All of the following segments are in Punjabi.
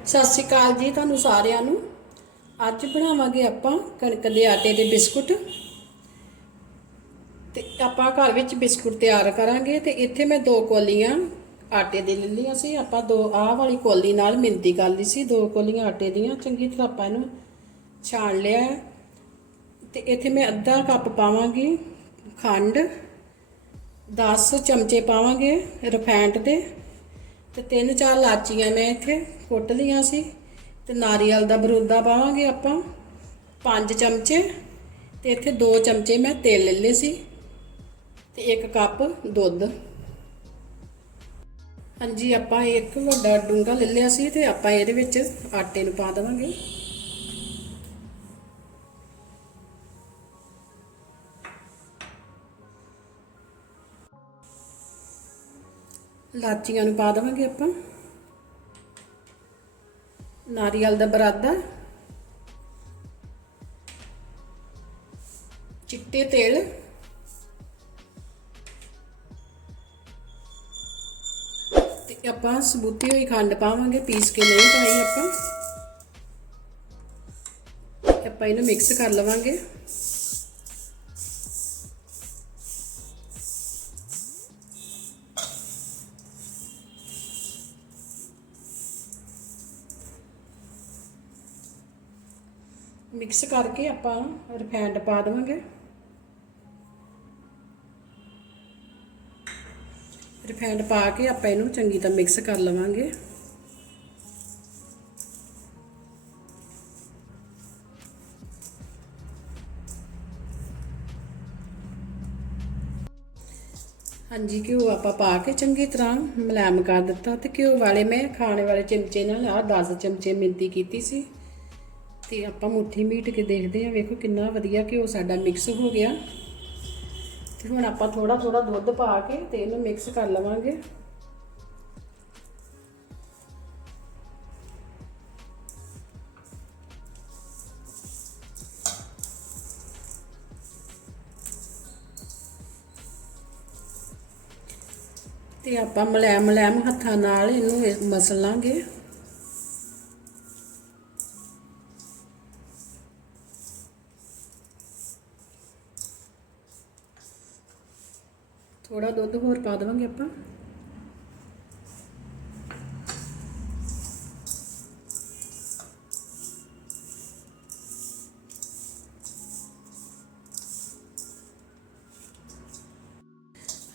ਸਤਿ ਸ਼੍ਰੀ ਅਕਾਲ ਜੀ ਤੁਹਾਨੂੰ ਸਾਰਿਆਂ ਨੂੰ। ਅੱਜ ਬਣਾਵਾਂਗੇ ਆਪਾਂ ਕਣਕ ਦੇ ਆਟੇ ਦੇ ਬਿਸਕੁਟ। ਤੇ ਆਪਾਂ ਘਰ ਵਿੱਚ ਬਿਸਕੁਟ ਤਿਆਰ ਕਰਾਂਗੇ ਤੇ ਇੱਥੇ ਮੈਂ ਦੋ ਕੋਲੀਆਂ ਆਟੇ ਦੇ ਲੈ ਲਈਆਂ ਸੀ। ਆਪਾਂ ਦੋ ਆਹ ਵਾਲੀ ਕੋਲੀ ਨਾਲ ਮਿੰਤੀ ਕਰ ਲਈ ਸੀ। ਦੋ ਕੋਲੀਆਂ ਆਟੇ ਦੀਆਂ। ਚੰਗੀ ਤਰ੍ਹਾਂ ਆਪਾਂ ਇਹਨੂੰ ਛਾਣ ਲਿਆ ਹੈ। ਤੇ ਇੱਥੇ ਮੈਂ ਅੱਧਾ ਕੱਪ ਪਾਵਾਂਗੀ ਖੰਡ। 10 ਚਮਚੇ ਪਾਵਾਂਗੇ ਰਿਫਾਈਂਡ ਦੇ। ਤੇ ਤਿੰਨ ਚਾਰ ਲਾਚੀਆਂ ਮੈਂ ਇੱਥੇ ਕੁੱਟ ਲਈਆਂ ਸੀ ਤੇ ਨਾਰੀਅਲ ਦਾ ਬਰੂਦਾ ਪਾਵਾਂਗੇ ਆਪਾਂ 5 ਚਮਚੇ ਤੇ ਇੱਥੇ 2 ਚਮਚੇ ਮੈਂ ਤੇਲ ਲੈ ਲਏ ਸੀ ਤੇ 1 ਕੱਪ ਦੁੱਧ। ਹਾਂਜੀ, ਆਪਾਂ ਇੱਕ ਵੱਡਾ ਡੂੰਘਾ ਲੈ ਲਿਆ ਸੀ ਤੇ ਆਪਾਂ ਇਹਦੇ ਵਿੱਚ ਆਟੇ ਨੂੰ ਪਾ ਦੇਵਾਂਗੇ। ਲਾਚੀਆਂ ਨੂੰ ਪਾ ਦੇਵਾਂਗੇ ਆਪਾਂ ਨਾਰੀਅਲ ਦਾ ਬਰਾਦਾ ਚਿੱਟੇ ਤੇਲ ਤੇ ਆਪਾਂ ਸਬੂਤੀ ਹੋਈ ਖੰਡ ਪਾਵਾਂਗੇ ਪੀਸ ਕੇ ਨਹੀਂ ਪਾਈ ਆਪਾਂ ਤੇ ਆਪਾਂ ਇਹਨੂੰ ਮਿਕਸ ਕਰ ਲਵਾਂਗੇ ਮਿਕਸ ਕਰਕੇ ਆਪਾਂ ਰਿਫਾਈਂਡ ਪਾ ਦੇਵਾਂਗੇ। ਰਿਫਾਈਂਡ ਪਾ ਕੇ ਆਪਾਂ ਇਹਨੂੰ ਚੰਗੀ ਤਰ੍ਹਾਂ ਮਿਕਸ ਕਰ ਲਵਾਂਗੇ। ਹਾਂਜੀ, ਘਿਓ ਆਪਾਂ ਪਾ ਕੇ ਚੰਗੀ ਤਰ੍ਹਾਂ ਮੁਲਾਇਮ ਕਰ ਦਿੱਤਾ ਤੇ ਘਿਓ ਵਾਲੇ ਮੈਂ ਖਾਣੇ ਵਾਲੇ ਚਮਚੇ ਨਾਲ ਆ 10 ਚਮਚੇ ਮਿੰਤੀ ਕੀਤੀ ਸੀ। ਤੇ ਆਪਾਂ ਮੁੱਠੀ ਮੀਟ ਕੇ ਦੇਖਦੇ ਆ ਵੇਖੋ ਕਿੰਨਾ ਵਧੀਆ ਘਿਓ ਸਾਡਾ ਮਿਕਸ ਹੋ ਗਿਆ। ਤੇ ਹੁਣ ਆਪਾਂ ਥੋੜਾ ਥੋੜਾ ਦੁੱਧ ਪਾ ਕੇ ਤੇ ਇਹਨੂੰ ਮਿਕਸ ਕਰ ਲਵਾਂਗੇ। ਤੇ ਆਪਾਂ ਮਲੈਮ ਮਲੈਮ ਹੱਥਾਂ ਨਾਲ ਇਹਨੂੰ ਇਹ ਮਸਲ ਲਾਂਗੇ ਥੋੜਾ ਦੁੱਧ ਹੋਰ ਪਾ ਦੇਵਾਂਗੇ ਆਪਾਂ।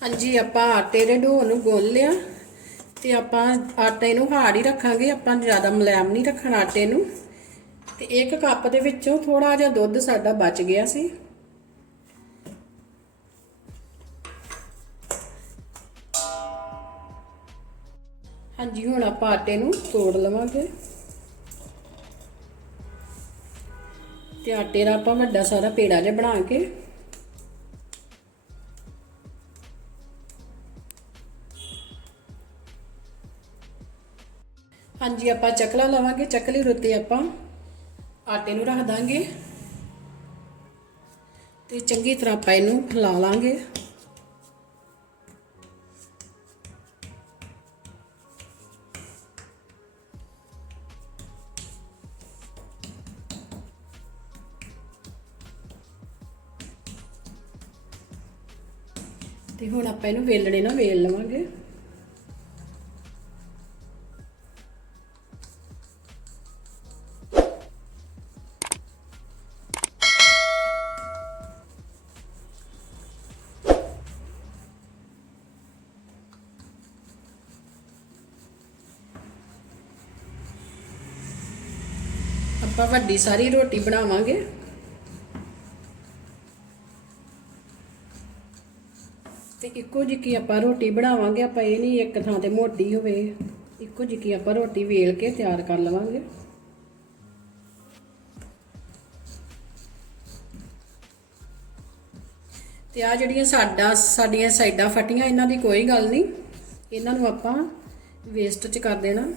ਹਾਂਜੀ, ਆਪਾਂ ਆਟੇ ਦੇ ਢੋ ਨੂੰ ਗੁੰਨ ਲਿਆ ਤੇ ਆਪਾਂ ਆਟੇ ਨੂੰ ਹਾਰਡ ਹੀ ਰੱਖਾਂਗੇ, ਆਪਾਂ ਜ਼ਿਆਦਾ ਮਲੈਮ ਨਹੀਂ ਰੱਖਣਾ ਆਟੇ ਨੂੰ। ਤੇ ਇੱਕ ਕੱਪ ਦੇ ਵਿੱਚੋਂ ਥੋੜਾ ਜਿਹਾ ਦੁੱਧ ਸਾਡਾ ਬਚ ਗਿਆ ਸੀ। ਹਾਂਜੀ, ਹੁਣ ਆਪਾਂ ਆਟੇ ਨੂੰ ਤੋੜ ਲਵਾਂਗੇ। ਤੇ ਆਟੇ ਦਾ ਆਪਾਂ ਵੱਡਾ ਸਾਰਾ ਪੇੜਾ ਜਿਹਾ ਬਣਾ ਕੇ। ਹਾਂਜੀ, ਆਪਾਂ ਚਕਲਾ ਲਵਾਂਗੇ। ਚਕਲੇ ਰੁੱਤੇ ਆਪਾਂ ਆਟੇ ਨੂੰ ਰੱਖ ਦਾਂਗੇ। ਤੇ ਚੰਗੀ ਤਰ੍ਹਾਂ ਆਪਾਂ ਇਹਨੂੰ ਫੈਲਾ ਲਾਂਗੇ। ਤੇ ਹੁਣ ਆਪਾਂ ਇਹਨੂੰ ਵੇਲਣੇ ਨਾਲ ਵੇਲ ਲਵਾਂਗੇ। ਆਪਾਂ ਵੱਡੀ ਸਾਰੀ ਰੋਟੀ ਬਣਾਵਾਂਗੇ। ਤੇ ਇੱਕੋ ਜਿਹੀ ਆਪਾਂ ਰੋਟੀ ਬਣਾਵਾਂਗੇ, ਆਪਾਂ ਇਹ ਨਹੀਂ ਇੱਕ ਥਾਂ ਤੇ ਮੋਟੀ ਹੋਵੇ। ਇੱਕੋ ਜਿਹੀ ਆਪਾਂ ਰੋਟੀ ਵੇਲ ਕੇ ਤਿਆਰ ਕਰ ਲਵਾਂਗੇ। ਤੇ ਆ ਜਿਹੜੀਆਂ ਸਾਡਾ, ਸਾਡੀਆਂ ਸਾਈਡਾਂ ਫਟੀਆਂ, ਇਹਨਾਂ ਦੀ ਕੋਈ ਗੱਲ ਨਹੀਂ। ਇਹਨਾਂ ਨੂੰ ਆਪਾਂ ਵੇਸਟ ਚ ਕਰ ਦੇਣਾ।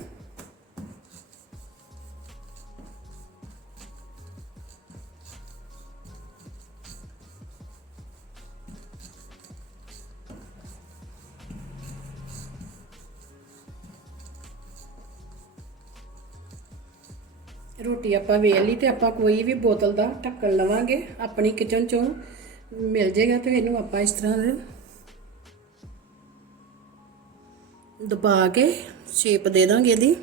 ਰੋਟੀ ਆਪਾਂ ਵੇਲ ਲਈ ਤੇ ਆਪਾਂ ਕੋਈ ਵੀ ਬੋਤਲ ਦਾ ਢੱਕਣ ਲਵਾਂਗੇ, ਆਪਣੀ ਕਿਚਨ ਚੋਂ ਮਿਲ ਜੇਗਾ ਤੇ ਇਹਨੂੰ ਆਪਾਂ ਇਸ ਤਰ੍ਹਾਂ ਦੇ ਦਬਾ ਕੇ ਸ਼ੇਪ ਦੇ ਦਾਂਗੇ ਇਹਦੀ।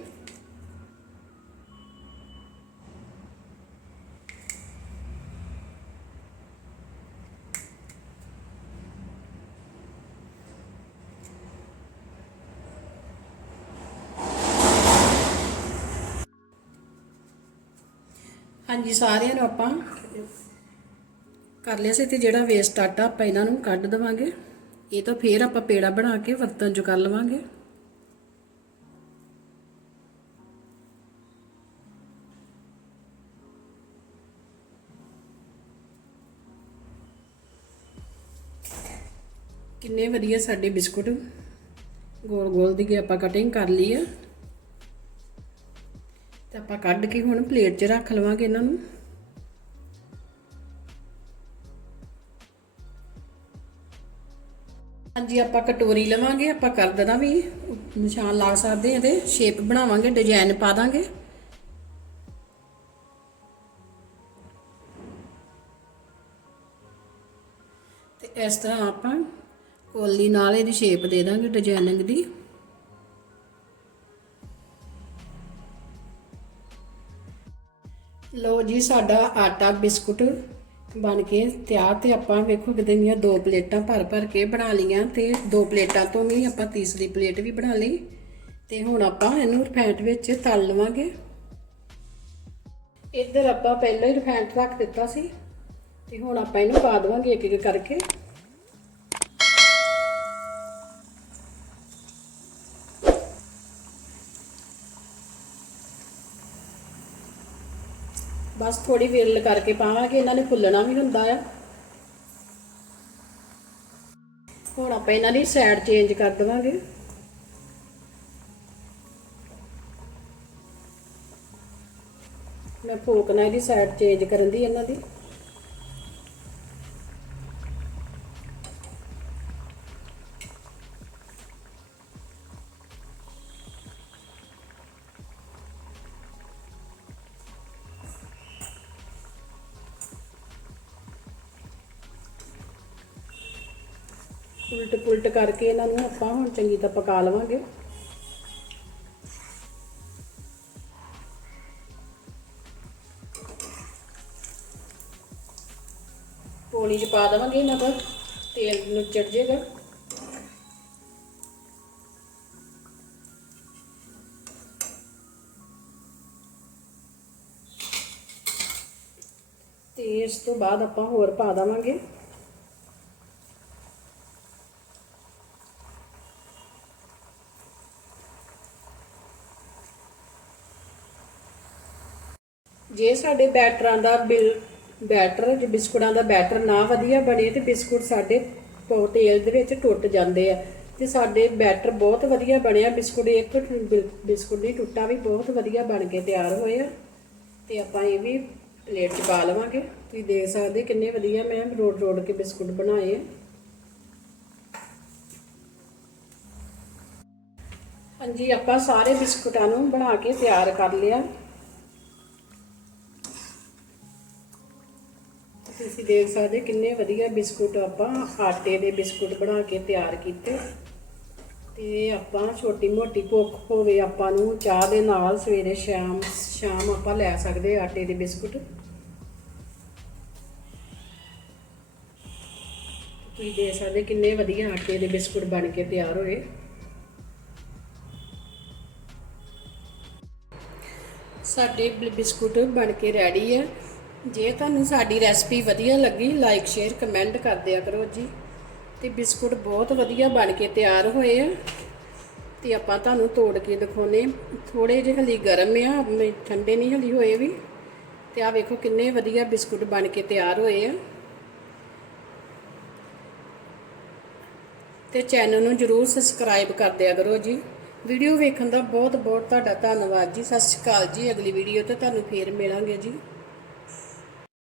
ਹਾਂਜੀ, ਸਾਰਿਆਂ ਨੂੰ ਆਪਾਂ ਕਰ ਲਿਆ ਸੀ ਤੇ ਜਿਹੜਾ ਵੇਸਟ ਆਟਾ ਆਪਾਂ ਇਹਨਾਂ ਨੂੰ ਕੱਢ ਦਵਾਂਗੇ। ਇਹ ਤਾਂ ਫੇਰ ਆਪਾਂ ਪੇੜਾ ਬਣਾ ਕੇ ਵਰਤਨ ਚ ਕਰ ਲਵਾਂਗੇ। ਕਿੰਨੇ ਵਧੀਆ ਸਾਡੇ ਬਿਸਕੁਟ ਗੋਲ ਗੋਲ ਦੀ ਆਪਾਂ ਕਟਿੰਗ ਕਰ ਲਈ ਆ। ਤੇ ਆਪਾਂ ਕੱਢ ਕੇ ਹੁਣ ਪਲੇਟ 'ਚ ਰੱਖ ਲਵਾਂਗੇ ਇਹਨਾਂ ਨੂੰ। ਹਾਂਜੀ, ਆਪਾਂ ਕਟੋਰੀ ਲਵਾਂਗੇ, ਆਪਾਂ ਕਰ ਦੇਣਾ ਵੀ, ਨਿਸ਼ਾਨ ਲਾ ਸਕਦੇ ਹਾਂ ਇਹਦੇ ਸ਼ੇਪ ਬਣਾਵਾਂਗੇ ਡਿਜ਼ਾਈਨ ਪਾ ਦਾਂਗੇ। ਤੇ ਇਸ ਤਰ੍ਹਾਂ ਆਪਾਂ ਕੋਲੀ ਨਾਲ ਇਹਦੀ ਸ਼ੇਪ ਦੇ ਦਾਂਗੇ ਡਿਜ਼ਾਈਨਿੰਗ ਦੀ। ਲੋ ਜੀ, ਸਾਡਾ ਆਟਾ ਬਿਸਕੁਟ ਬਣ ਕੇ ਤਿਆਰ ਤੇ ਆਪਾਂ ਵੇਖੋ ਕਿਤੇ ਦੀਆਂ ਦੋ ਪਲੇਟਾਂ ਭਰ ਭਰ ਕੇ ਬਣਾ ਲਈਆਂ ਤੇ ਦੋ ਪਲੇਟਾਂ ਤੋਂ ਵੀ ਆਪਾਂ ਤੀਸਰੀ ਪਲੇਟ ਵੀ ਬਣਾ ਲਈ। ਤੇ ਹੁਣ ਆਪਾਂ ਇਹਨੂੰ ਰਿਫਾਈਨਡ ਵਿੱਚ ਤਲ ਲਵਾਂਗੇ। ਇੱਧਰ ਆਪਾਂ ਪਹਿਲਾਂ ਹੀ ਰਿਫਾਈਨਡ ਰੱਖ ਦਿੱਤਾ ਸੀ। ਤੇ ਹੁਣ ਆਪਾਂ ਇਹਨੂੰ ਪਾ ਦੇਵਾਂਗੇ ਇੱਕ ਇੱਕ ਕਰਕੇ। ਬਸ ਥੋੜੀ ਵੇਲ ਕਰਕੇ ਪਾਵਾਂਗੇ, ਇਹਨਾਂ ਨੇ ਫੁੱਲਣਾ ਵੀ ਹੁੰਦਾ ਆ। ਹੁਣ ਆਪਾਂ ਇਹਨਾਂ ਦੀ ਸਾਈਡ ਚੇਂਜ ਕਰ ਦੇਵਾਂਗੇ। ਮੈਂ ਫੋਕ ਨਾਲ ਇਹਦੀ ਸਾਈਡ ਚੇਂਜ ਕਰਨ ਦੀ ਇਹਨਾਂ ਦੀ। ਉਲਟ ਪੁਲਟ ਕਰਕੇ ਇਹਨਾਂ ਨੂੰ ਆਪਾਂ ਹੁਣ ਚੰਗੀ ਤਰ੍ਹਾਂ ਪਕਾ ਲਵਾਂਗੇ। ਪੋਣੀ ਚ ਪਾ ਦੇਵਾਂਗੇ ਇਹਨਾਂ ਪਰ ਤੇਲ ਨੂੰ ਚੜ ਜਾਏਗਾ ਤੇ ਇਸ ਤੋਂ ਬਾਅਦ ਆਪਾਂ ਹੋਰ ਪਾ ਦੇਵਾਂਗੇ। ਜੇ ਸਾਡੇ ਬੈਟਰਾਂ ਦਾ ਬਿਲ, ਬੈਟਰ, ਜੇ ਬਿਸਕੁਟਾਂ ਦਾ ਬੈਟਰ ਨਾ ਵਧੀਆ ਬਣੇ ਤੇ ਬਿਸਕੁਟ ਸਾਡੇ ਪੋ- ਤੇਲ ਦੇ ਵਿੱਚ ਟੁੱਟ ਜਾਂਦੇ ਆ। ਤੇ ਸਾਡੇ ਬੈਟਰ ਬਹੁਤ ਵਧੀਆ ਬਣਿਆ ਬਿਸਕੁਟ ਇੱਕ ਬਿ- ਬਿਸਕੁਟ ਨਹੀਂ ਟੁੱਟਾ ਵੀ ਬਹੁਤ ਵਧੀਆ ਬਣ ਕੇ ਤਿਆਰ ਹੋਏ ਆ। ਤੇ ਆਪਾਂ ਇਹ ਵੀ ਪਲੇਟ 'ਚ ਪਾ ਲਵਾਂਗੇ। ਤੁਸੀਂ ਦੇਖ ਸਕਦੇ ਕਿੰਨੇ ਵਧੀਆ ਮੈਂ ਰੋੜ ਰੋੜ ਕੇ ਬਿਸਕੁਟ ਬਣਾਏ ਆ। ਹਾਂਜੀ, ਆਪਾਂ ਸਾਰੇ ਬਿਸਕੁਟਾਂ ਨੂੰ ਬਣਾ ਕੇ ਤਿਆਰ ਕਰ ਲਿਆ। ਦੇਖ ਸਕਦੇ ਕਿੰਨੇ ਵਧੀਆ ਬਿਸਕੁਟ ਆਪਾਂ ਆਟੇ ਦੇ ਬਿਸਕੁਟ ਬਣਾ ਕੇ ਤਿਆਰ ਕੀਤੇ। ਤੇ ਆਪਾਂ ਛੋਟੀ ਮੋਟੀ ਭੁੱਖ ਹੋਵੇ ਆਪਾਂ ਨੂੰ, ਚਾਹ ਦੇ ਨਾਲ ਸਵੇਰੇ ਸ਼ਾਮ ਸ਼ਾਮ ਆਪਾਂ ਲੈ ਸਕਦੇ ਆਟੇ ਦੇ ਬਿਸਕੁਟ। ਤੁਸੀਂ ਦੇਖ ਸਕਦੇ ਕਿੰਨੇ ਵਧੀਆ ਆਟੇ ਦੇ ਬਿਸਕੁਟ ਬਣ ਕੇ ਤਿਆਰ ਹੋਏ। ਸਾਡੇ ਬਿਸਕੁਟ ਬਣ ਕੇ ਰੈਡੀ ਹੈ ਜੇ ਤੁਹਾਨੂੰ ਸਾਡੀ ਰੈਸਪੀ ਵਧੀਆ ਲੱਗੀ ਲਾਈਕ ਸ਼ੇਅਰ ਕਮੈਂਟ ਕਰ ਦਿਆ ਕਰੋ ਜੀ। ਤੇ ਬਿਸਕੁਟ ਬਹੁਤ ਵਧੀਆ ਬਣ ਕੇ ਤਿਆਰ ਹੋਏ ਆ। ਤੇ ਆਪਾਂ ਤੁਹਾਨੂੰ ਤੋੜ ਕੇ ਦਿਖਾਉਨੇ ਥੋੜੇ ਜਿਹੇ ਹਲੀ ਗਰਮ ਆ ਠੰਡੇ ਨਹੀਂ ਹਲੀ ਹੋਏ ਵੀ। ਤੇ ਆ ਵੇਖੋ ਕਿੰਨੇ ਵਧੀਆ ਬਿਸਕੁਟ ਬਣ ਕੇ ਤਿਆਰ ਹੋਏ ਆ। ਤੇ ਚੈਨਲ ਨੂੰ ਜਰੂਰ ਸਬਸਕ੍ਰਾਈਬ ਕਰ ਦਿਆ ਕਰੋ ਜੀ। ਵੀਡੀਓ ਵੇਖਣ ਦਾ ਬਹੁਤ ਬਹੁਤ ਤੁਹਾਡਾ ਧੰਨਵਾਦ ਜੀ। ਸਤਿ ਸ਼੍ਰੀ ਅਕਾਲ ਜੀ। ਅਗਲੀ ਵੀਡੀਓ ਤੇ ਤੁਹਾਨੂੰ ਫੇਰ ਮਿਲਾਂਗੇ ਜੀ।